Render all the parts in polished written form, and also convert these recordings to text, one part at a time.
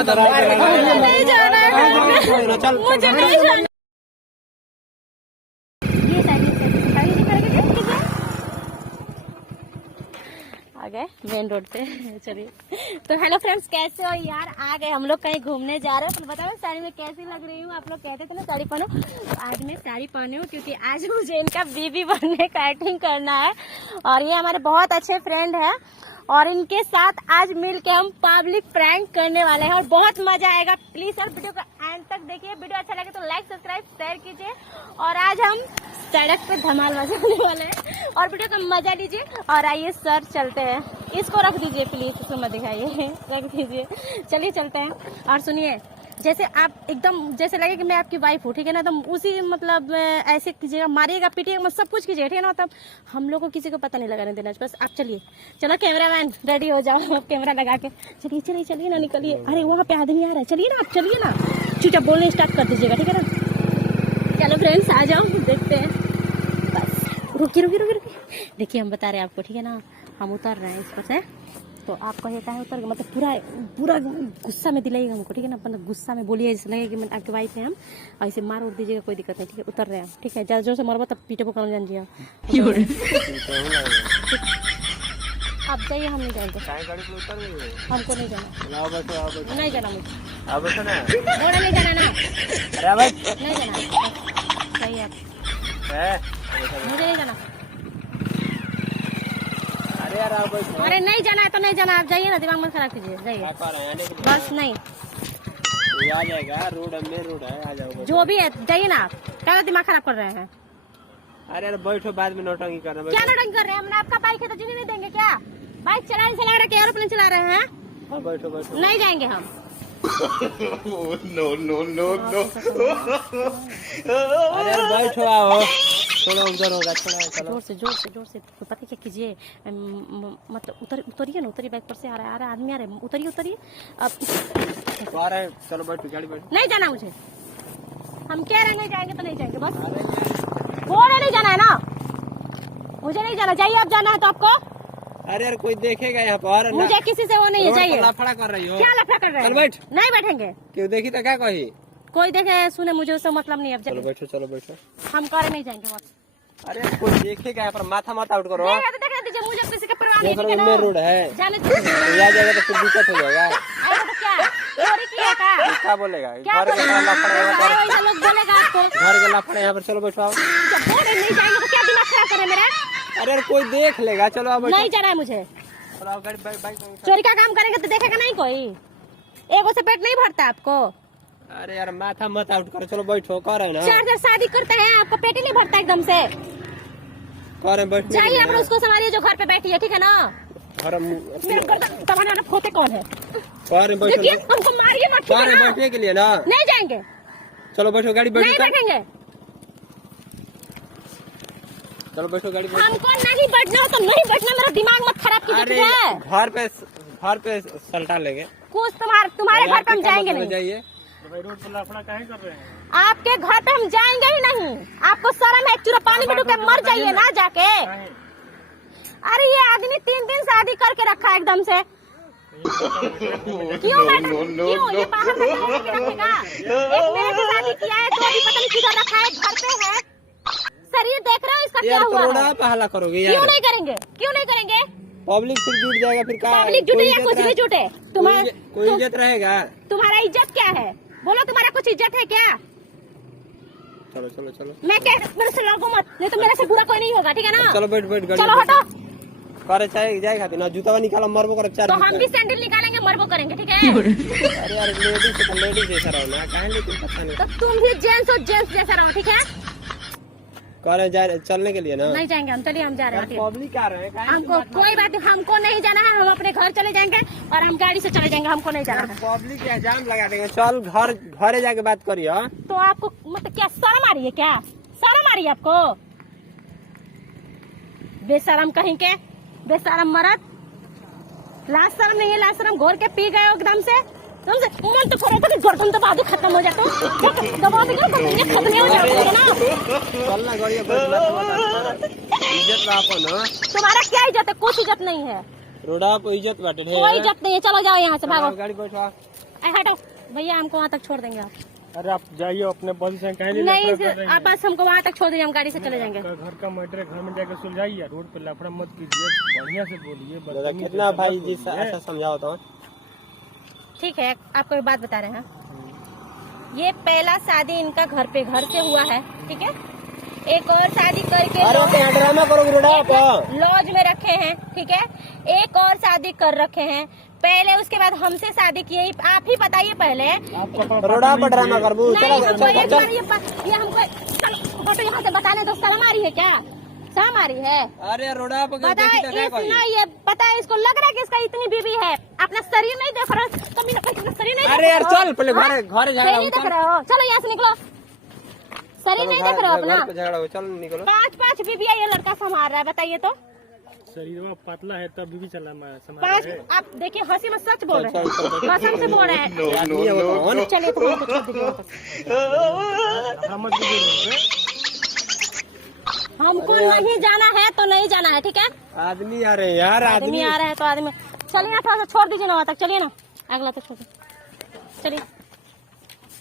मुझे नहीं जाना। आ गए मेन रोड पे। चलिए तो हेलो फ्रेंड्स, कैसे हो यार? आ गए हम लोग कहीं घूमने जा रहे हैं। तो बताओ साड़ी में कैसी लग रही हूँ? आप लोग कहते थे ना साड़ी पहनो, तो आज मैं साड़ी पहनी हूँ क्योंकि आज मुझे इनका बीबी बनने का एक्टिंग करना है। और ये हमारे बहुत अच्छे फ्रेंड है और इनके साथ आज मिल के हम पब्लिक प्रैंक करने वाले हैं और बहुत मजा आएगा। प्लीज यार वीडियो का एंड तक देखिए। वीडियो अच्छा लगे तो लाइक सब्सक्राइब शेयर कीजिए। और आज हम सड़क पे धमाल मचाने वाले हैं और वीडियो का मजा लीजिए। और आइए सर चलते हैं। इसको रख दीजिए प्लीज, इसको मत दिखाइए, रख दीजिए। चलिए चलते हैं। और सुनिए, जैसे आप एकदम जैसे लगे कि मैं आपकी वाइफ हूँ, ठीक है ना, तो उसी मतलब ऐसे कीजिएगा, मारिएगा पीटिएगा, सब कुछ कीजिएगा, ठीक है ना। तब हम लोग को किसी को पता नहीं लगाने देना। बस आप चलिए। चलो कैमरामैन रेडी हो जाओ, आप कैमरा लगा के चलिए चलिए चलिए ना, निकलिए। अरे वहाँ पे आदमी आ रहा है, चलिए ना आप, चलिए ना। चुपचाप बोलने स्टार्ट कर दीजिएगा, ठीक है ना। चलो फ्रेंड्स आ जाओ, देखते हैं। बस रुकिए रुकिए रुकिए रुकिए। देखिए हम बता रहे हैं आपको, ठीक है ना। हम उतर रहे हैं इस पर से, तो आपको ये कहा उतर, मतलब पूरा पूरा गुस्सा में दिलाइएगा हमको, ठीक है ना। मतलब गुस्सा में बोलिए, जैसे लगेगा कि मैं आपके वाइफ है हम, और ऐसे मार उड़ दीजिएगा, कोई दिक्कत नहीं, ठीक है। उतर रहे हैं, ठीक है। ज़्यादा जोर से मरबा तब पीटे को कम जान जिया। आप जाइए, हम नहीं जाएंगे। हमको नहीं जाना, नहीं जाना मुझे, नहीं जाना ना, नहीं जाना, सही आप, मुझे नहीं जाना। अरे नहीं जाना है तो नहीं जाना, आप जाइए ना, दिमाग मत खराब कीजिए, जाइए बस। नहीं आ जाएगा, रोड मेन रोड है, आ जाओ। जो भी है जाइए ना, आप क्या दिमाग खराब कर रहे हैं? अरे यार बैठो, बाद में नौटंकी करना। क्या नौटंकी कर रहे हैं? हमने आपका बाइक है तो जीने नहीं देंगे क्या? बाइक चला रहे क्या, एरोप्लेन चला रहे हैं? हाँ बैठो बैठो। नहीं जाएंगे हम। No no no no. अरे बैठो, आओ, थोड़ा उधर होगा, थोड़ा जोर से पता क्या कीजिए, मतलब उतरिए ना, उतरिए, बाइक पर से आ रहा है आदमी, आ रहे, उतरिए अब आ रहे हैं। चलो बैठो, गाड़ी बैठो। नहीं जाना मुझे, हम कह रहे हैं नहीं जाएंगे तो नहीं जाएंगे, बस बोल रहे नहीं जाना है ना, मुझे नहीं जाना। जाइए, आप जाना है तो आपको। अरे यार कोई देखेगा यहाँ पर, मुझे किसी से वो नहीं है, जाइए। लफड़ा कर रही हो? क्या लफड़ा कर रहे हैं? बैठ। नहीं बैठेंगे। क्यों देखी तो क्या कही? कोई देखे सुने मुझे उससे मतलब नहीं है। चलो बैठो, चलो बैठो। हम कर नहीं जाएंगे बस। अरे कोई देखेगा यहाँ पर, माथा मत आउट करो। देखा दीजिए, मुझे किसी का परवाह नहीं है। मेन रोड है, जाने आ जाएगा तो फिर दिक्कत हो जाएगा। तो क्या बोलेगा? क्या घर के लफड़ा, लोग बोलेगा आपको, घर के लफड़ा यहाँ पर। चलो बैठो, आओ। नहीं जाएंगे तो क्या दिमाग खराब करे मेरा? अरे यार कोई देख लेगा, चलो आओ। नहीं जाना है मुझे। चोरी का काम करेंगे तो देखेगा नहीं कोई, एगो से पेट नहीं भरता आपको। अरे यार माथा मत आउट करो, चलो बैठो। कर रहे ना, 4 शादी करते हैं, आपको पेट ही नहीं भरता एकदम से। कर रहे बैठ जाइए आप उसको संभालिए जो घर पे बैठी है, ठीक है ना। तुम्हारे वाला खोते कौन है? देखिए हमको मारिए मत, बैठने के लिए ना। नहीं जाएंगे। चलो बैठो, गाड़ी नहीं बैठेंगे। चलो बैठो, गाड़ी। हमको नहीं बैठना हो तो नहीं बैठना, मेरा दिमाग मत खराब कीजिए। घर पे सल्टा लेंगे कुछ तुम्हारे घर पे हम जाएंगे नहीं। जाइए, रोड पर लफड़ा काहे कर रहे हैं? आपके घर पे हम जाएंगे ही नहीं। आपको शर्म है? चूरा पानी में डूब के मर जाइए ना जाके। अरे ये आदमी 3 दिन शादी करके रखा है एकदम से। क्यों क्यों ये बाहर में रखेगा? एक मेरे से शादी किया है, तो अभी पता नहीं किधर रखा है, घर पे है। सर ये देख रहे हो इसका क्या हुआ है? पहला करोगे यार? क्यों नहीं करेंगे, क्यों नहीं करेंगे? पब्लिक फिर जुट जाएगा, फिर क्या? पब्लिक जुटे या कुछ भी जुटे, तुम्हारा कोई इज्जत रहेगा? तुम्हारा इज्जत क्या है? बोलो, तुम्हारा कुछ इज्जत है क्या? चलो चलो चलो। मैं कह मेरे से लगो मत, नहीं तो मेरे से बुरा कोई नहीं होगा, ठीक है ना। चलो बैठ बैठ, गाड़ी। चलो हटो। करे चाहे जाएगा ना, जूता निकालो, मरबो करे। तो हम भी सैंडल निकालेंगे, मरबो करेंगे, ठीक है। अरे यार लेडीज जैसा रहो ना, कहाँ लेकिन पता नहीं। तो तुम भी जेंट्स हो, जेंट्स जैसा रहो, ठीक है। करे जा चलने के लिए ना। नहीं जाएंगे हम, चलिए हम जा रहे हैं। पब्लिक आ रहे हैं, हमको कोई बात नहीं, हमको नहीं जाना है। हम अपने घर चले जाएंगे और हम गाड़ी से चले जाएंगे, हमको नहीं जाना है। पब्लिक का जाम लगा देंगे। चल घरे जाके बात करिए। तो आपको मतलब क्या शर्म आ रही है? क्या शर्म आ रही है आपको? बेशरम कहीं के, बेशरम मरद। लाज शर्म नहीं है, लाज शर्म घोर के पी गए एकदम से। तुमसे मन तो करो तो गर्दन दबा दे, खत्म हो जाता हूँ। दबा दे, खत्म हो जाएगा ना। चलना गाड़ी, इज्जत ना। तुम्हारा क्या इज्जत है? कुछ इज्जत नहीं है। रोडा पे इज्जत बाटे है, कोई इज्जत नहीं है। चलो जाओ यहाँ से, भागो। गाड़ी बैठा। हटो भैया, हमको वहाँ तक छोड़ देंगे आप? अरे आप जाइए अपने पोजीशन, कहीं नहीं आप बस हमको वहाँ तक छोड़ दीजिए, हम गाड़ी से चले जाएंगे। घर का मैटर घर में जाकर सुलझाइए, रोड पे लफड़ा मत कीजिए, बढ़िया से बोलिए। कितना भाई जी ऐसा समझाओ तो। ठीक है, आपको एक बात बता रहे हैं, ये पहला शादी इनका घर से हुआ है, ठीक है। एक और शादी करके ड्रामा करोगे लॉज में रखे हैं, ठीक है। एक और शादी कर रखे हैं पहले, उसके बाद हमसे शादी किए। आप ही बताइए पहले। रोड़ा पर ड्रामा कर बू। ये हमको फोटो यहाँ से बताने दो, शर्म आ रही है क्या? शर्म आ रही है? अरे रोड़ा पर ये पता है, इसको लग रहा है कि इसका इतनी बीवी है, अपना शरीर नहीं देख रहा, अपना शरीर नहीं। अरे यार चल पहले घर देख रहे हो, चलो यहाँ से निकलो, शरीर नहीं देख रहे हो अपना। झगड़ा हो, चल निकलो। 5 बीबिया ये लड़का संभाल रहा है, बताइए तो। शरीर पतला है तब भी चला 5, आप देखिए हंसी में सच बोल रहे हैं, कसम से बोल रहे हैं। चलिए तो हमको छोड़ दीजिए, हमको नहीं जाना है तो नहीं जाना है, ठीक है। आदमी आ रहे यार, आदमी आ रहा है तो आदमी, चलिए ना थोड़ा सा छोड़ दीजिए ना वहाँ तक, चलिए ना अगला तक छोड़ चलिए।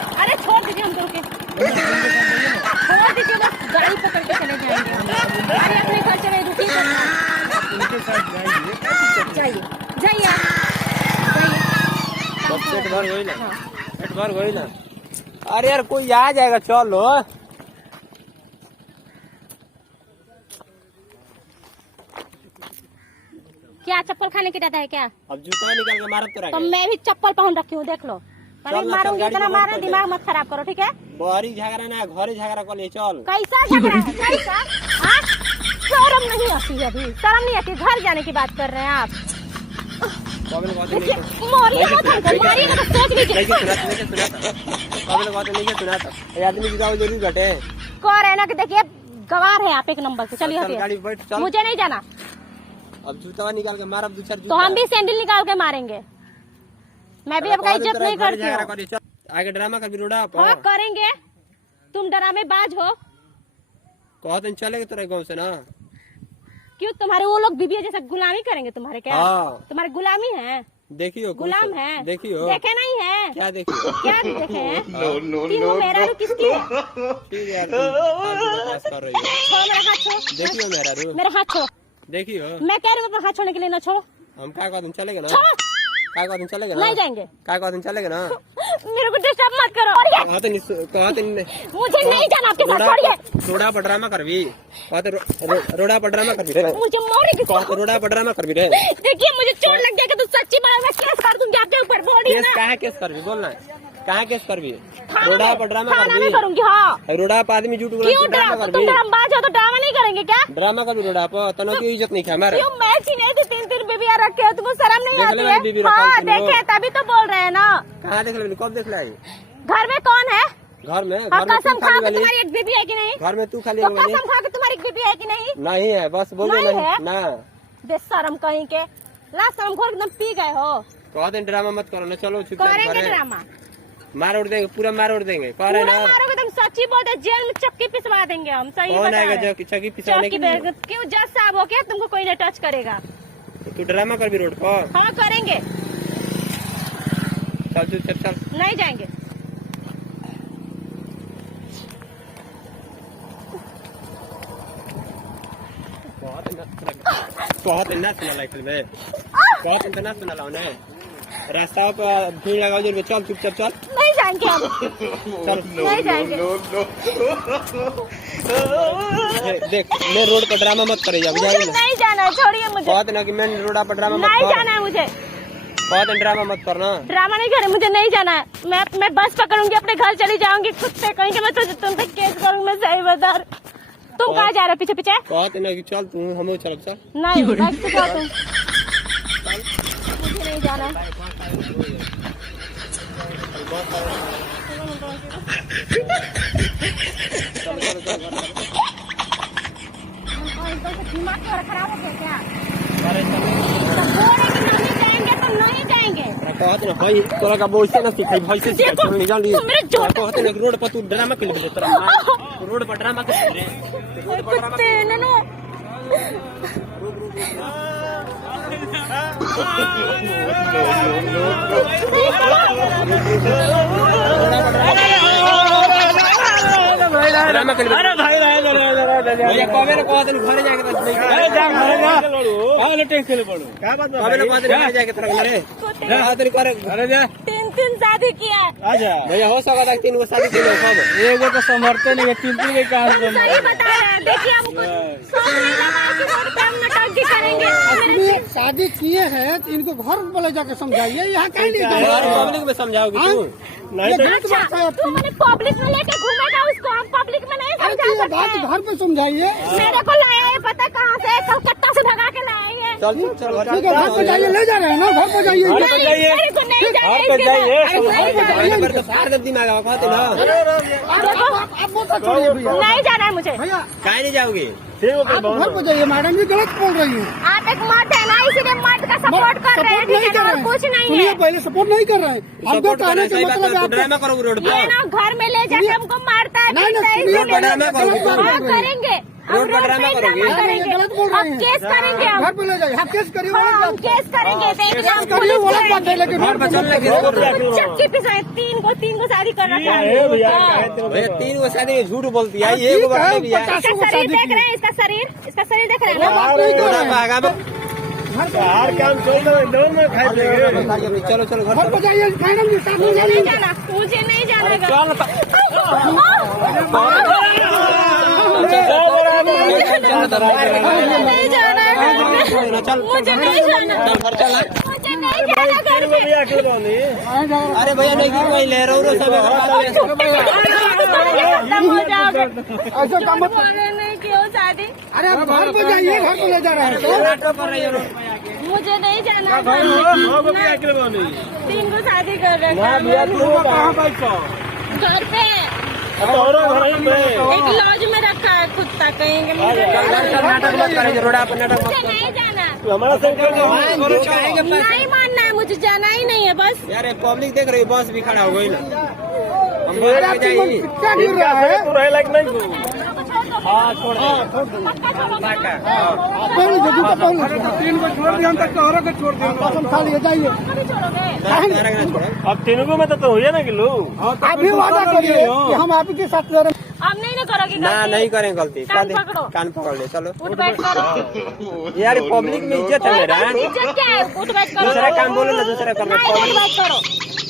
अरे छोड़ दीजिए, हम के छोड़ दीजिए, बस गाड़ी पकड़ के चले जाएंगे। अरे अपने घर चले, रुकिए, जाइए पेट भर गई ना। अरे यार कोई आ जाएगा, चलो। क्या चप्पल खाने की इरादा है क्या? अब जूता निकाल के मारो तो मैं भी चप्पल पहन रखी हूँ, देख लो। मारूंगी, इतना मारे, दिमाग मत खराब करो, ठीक है। बाहरी झगड़ा ना, घरे झगड़ा कर ले, चल। कैसा झगड़ा है, कैसा? शर्म नहीं आती है अभी, शर्म नहीं आती, घर जाने की बात कर रहे हैं आप। आदमी जरूर घटे कह रहे ना कि देखिए गवार है आप एक नंबर से। चलिए मुझे नहीं जाना। अब जूता निकाल के मार, अब 2-4 तो हम भी सैंडल निकाल के मारेंगे। मैं भी आपका इज्जत नहीं करती हूँ। आगे ड्रामा कर भी रोड़ा। हाँ करेंगे, तुम ड्रामे बाज हो। कहते चलेगा तेरे गाँव से ना। क्यों तुम्हारे वो लोग बीबी जैसा गुलामी करेंगे तुम्हारे? क्या तुम्हारे गुलामी है? देखियो गुलाम है, देखियो, देखे नहीं है क्या देखियो, क्या देखे हैं? तीनों मेरा रू किसकी है? कर रही है। छो मेरा हाथ, छो। देखियो मेरा रू, मेरा हाथ छो। देखियो मैं कह रही हूँ अपना हाथ छोड़ने के लिए, ना छो। हम क्या कहते हैं चलेगा ना? क्या कहते हैं चलेगा ना? नहीं जाएंगे। क्या कहते हैं चलेगा ना? मेरे को डिस्टर्ब मत करो। मुझे नहीं जाना आपके साथ, छोड़िए। रोड़ा पर ड्रामा कर भी, रोड़ा पर ड्रामा कर भी रे, मुझे मोरी रोड़ा पर ड्रामा कर भी रे। देखिए मुझे चोट लग जाएगा तो सच्ची बात मैं केस कर दूंगी आपके ऊपर। बोलिए ना, कहाँ केस कर भी, बोलना कहाँ केस कर भी? रोड़ा पर ड्रामा कर भी करूंगी। हाँ रोड़ा पर आदमी झूठ क्यों? तुम ड्रामाबाज हो तो ड्रामा नहीं करेंगे क्या? ड्रामा कर भी रोड़ा पर, तना की इज्जत नहीं है हमारा। क्यों? मैं चिन्हे तो 3 बीबियाँ रखे हो, तुमको शर्म नहीं आती है? हाँ देखे तभी तो बोल रहे हैं ना। कहाँ देख ले, कब देख लाई? घर में कौन है? घर में कसम खा के तुम्हारी एक बीबी है कि नहीं? घर में तू खाली कसम खा के तुम्हारी एक बीबी है कि नहीं? नहीं है, बस बोलो नहीं ना। बेशरम कहीं के, ला शर्म खोर एकदम पी गए हो। कहते ड्रामा मत करो ना, चलो करेंगे ड्रामा, मार उड़ देंगे, पूरा मार उड़ देंगे। कह रहे ना मारोगे तुम, सच्ची बोलते, जेल में चक्की पिसवा देंगे हम। सही कौन आएगा चक्की पिसवाने के लिए? क्यों जज साहब हो क्या, तुमको कोई नहीं टच करेगा? तू ड्रामा कर भी रोड पर। हाँ करेंगे। चल चल चल, नहीं जाएंगे। बहुत सुना लाइफ में, बहुत इतना सुना लाओ ने। रास्ता पर भीड़ लगाओ जरूर, चल चुपचाप चल। नहीं जाएंगे हम, चल नहीं जाएंगे। देख मैं रोड पर ड्रामा मत करे, नहीं जाना है, छोड़िए मुझे। बहुत ना कि मैं रोड पर ड्रामा मत नहीं जाना है मुझे, बहुत ड्रामा मत करना। ड्रामा नहीं करे, मुझे नहीं जाना है। मैं बस पकड़ूंगी, अपने घर चली जाऊंगी खुद से। कहीं के मैं तुम पे केस करूंगी, मैं सही बता। तुम कहाँ जा रहे हो? पीछे पीछे बहुत ना कि चल तू, हम चल चल। नहीं तुम मुझे नहीं जाना। दिमाग खराब हो गया क्या? नहीं जाएंगे तो नहीं जाएंगे। कहते ना भाई तोरा का बोल से ना सिखाई, भाई से सिखाई नहीं जान ली। कहते ना रोड पर तू ड्रामा कर ले, तेरा रोड पर ड्रामा कर ले, रोड पर ड्रामा कर ले नो। ड्रामा कर अरे भाई भैया कबे ने कहत घरे जाके तो नहीं अरे जा घरे जा हां टेंशन खेले पड़ो क्या बात कबे ने कहत घरे जाके तरह रे हां तेरी कर अरे जा 3 शादी किया। आजा भैया हो सकता है 3 गो शादी के लोग सब एगो तो समर्थन नहीं 3 के कहां से सही बता रहे हैं, देखिए हमको सौ महीना बाद रोड पे हम नौटंकी करेंगे। शादी किए हैं तो इनको घर बोले जाकर समझाइए, यहाँ कहीं नहीं जाना। पब्लिक में समझाओगे तू नहीं तो अच्छा तू मैंने पब्लिक में लेके घूमेगा उसको, हम पब्लिक में नहीं अरे समझा तो ये बात सकते। घर पे समझाइए। मेरे को लाया है पता कहाँ से, कलकत्ता से भगा के लाया है। चल चल घर ठीक है, घर पे जाइए, ले जा रहे हैं ना, घर पे जाइए। घर पे जाइए। मेरे को नहीं जाना घर पे इसके जाइए। बाद। अरे नहीं जाना है। पर तो सार दब दिमाग में कहते ना आप मत छोड़िए भैया। नहीं जाना है मुझे। भैया काहे नहीं जाओगे आप घर पे जाइए, मैडम जी गलत बोल रही है। आप एक मर्द है ना, इसीलिए मर्द का सपोर्ट कर रहे हैं, सपोर्ट नहीं ठीक कर है, रहे और हैं। कुछ नहीं सुनिए, है। पहले सपोर्ट नहीं कर रहे हैं। हमको सपोर्ट कहने करना का सही बात मतलब है है ड्रामा करोगे रोड ये पे ना घर में ले जाके हमको मारता है, नहीं, पीटता है, सुनिए, इसीलिए ड्रामा करोगे। हाँ, करेंगे। हम रोड पर रोड ड्रामा पे करोगे। ड्रामा नहीं, करेंगे। गलत बोल हम रहे हैं। केस करेंगे हम। घर पे ले जाइए, आप केस करिए, हाँ, गलत हम बात। केस करेंगे, देख केस करिए, गलत बात है, लेकिन घर पे चल मत लेके करिए। चक्की पिसाए, 3 को शादी कर रखा अरे भैया है। भैया 3 गो शादी में झूठ बोलती है ये ठीक को है, बता भी है 50 इसका शरीर देख रहे हैं, इसका शरीर देख रहे हैं वो ना। बात नहीं कर रोड रहे पे हैं। आगा में हर काम छोड़ दो दोनों में खाई देंगे बताइए चलो चलो घर घर पे जाइए, मैडम जी साथ में मुझे नहीं जाइए। जाना, मुझे नहीं जाना। नहीं जाना है। चल मुझे नहीं जाना, घर चल मुझे नहीं जाना घर पे। भैया अकेले बोली अरे भैया नहीं की कोई ले रहा सब खत्म हो जाओगे। ऐसे काम मत। नहीं क्यों शादी, अरे आप घर पे जाइए, घर पे ले जा रहे हैं तो। मुझे नहीं जाना घर हाँ में। भैया अकेले बोली 3 को शादी कर रहे ना भैया तू कहां बैठो घर पे और घर में एक लॉज में रखा है कुत्ता, कहेंगे मुझे नाटक मत करेंगे रोड पे नाटक मुझे नहीं जाना, हमारा संकल्प नहीं मानना है, मुझे जाना ही नहीं है बस। यार पब्लिक देख रही बस भी खड़ा हो गई ना हम अरे बाहर आप पे जाइए क्या गिर रहा है? तू रहे लायक नहीं हां छोड़ दे पहले जगह तो पहले 3 को छोड़ दिया, हम तक तो औरों को छोड़ दिया। कसम खा लिए, जाइए। अब तीनों को में तो हो ना किलो आप भी वादा करिए कि हम आप ही के साथ ले रहे हैं। अब नहीं ना करोगे ना गलती? नहीं करें गलती कान पकड़ो। कान पकड़ ले चलो उठ बैठ करो। यार पब्लिक में इज्जत है मेरा इज्जत क्या है, उठ बैठ करो। दूसरा काम बोलो ना दूसरा करना नहीं, उठ बैठ करो।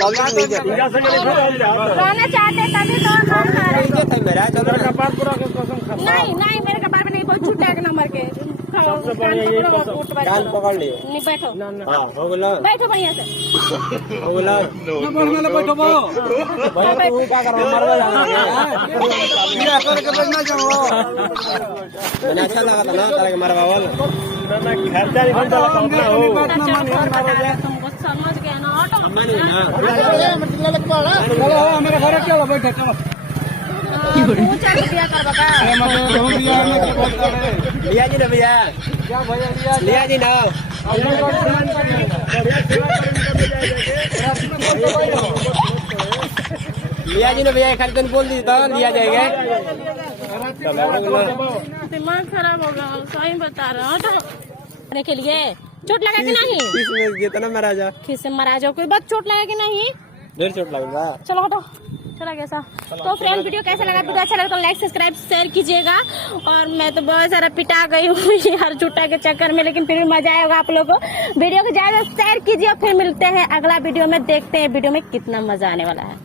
पब्लिक में इज्जत है रहना चाहते तभी तो हम खा रहे हैं। इज्जत है मेरा चलो ना कपाल पूरा कसम खा नहीं नहीं, मेरे कपार पे नहीं, कोई छूटा एक नंबर के। सबसे बढ़िया यही पकड़ो, उठ बैठ कान करो। पकड़ लियो नहीं बैठो, हां हो गेलो बैठो बढ़िया से। हो गेलो बैठो बो। भाई तू क्या कर रहा मरवा जाना ये करके बैठना चाहो। मैंने अच्छा लगा था ना तारे के मरवावल ना खर्चा नहीं बनता हो तुमको समझ गया ना, ऑटो मानी ना चलो हमारे घर चलो, बैठो चलो। ऊंचा बिया कर बका। लिया जी ना भैया लिया जी ना लिया जी ना भैया खाली दिन बोल दी तो लिया जाएगा दिमाग खराब हो गया, सही बता रहा हूँ। तो के लिए चोट लगा कि नहीं? इसमें जितना महाराजा खिस मारा जाओ, कोई बात चोट लगा कि नहीं? ढेर चोट लगेगा चलो हटो, चला कैसा। तो फ्रेंड वीडियो कैसा लगा, वीडियो अच्छा लगा तो लाइक सब्सक्राइब शेयर कीजिएगा। और मैं तो बहुत सारा पिटा गई हूँ हर झूठा के चक्कर में, लेकिन फिर भी मजा आएगा आप लोगों को। वीडियो को ज्यादा शेयर कीजिए, फिर मिलते हैं अगला वीडियो में, देखते हैं वीडियो में कितना मजा आने वाला है।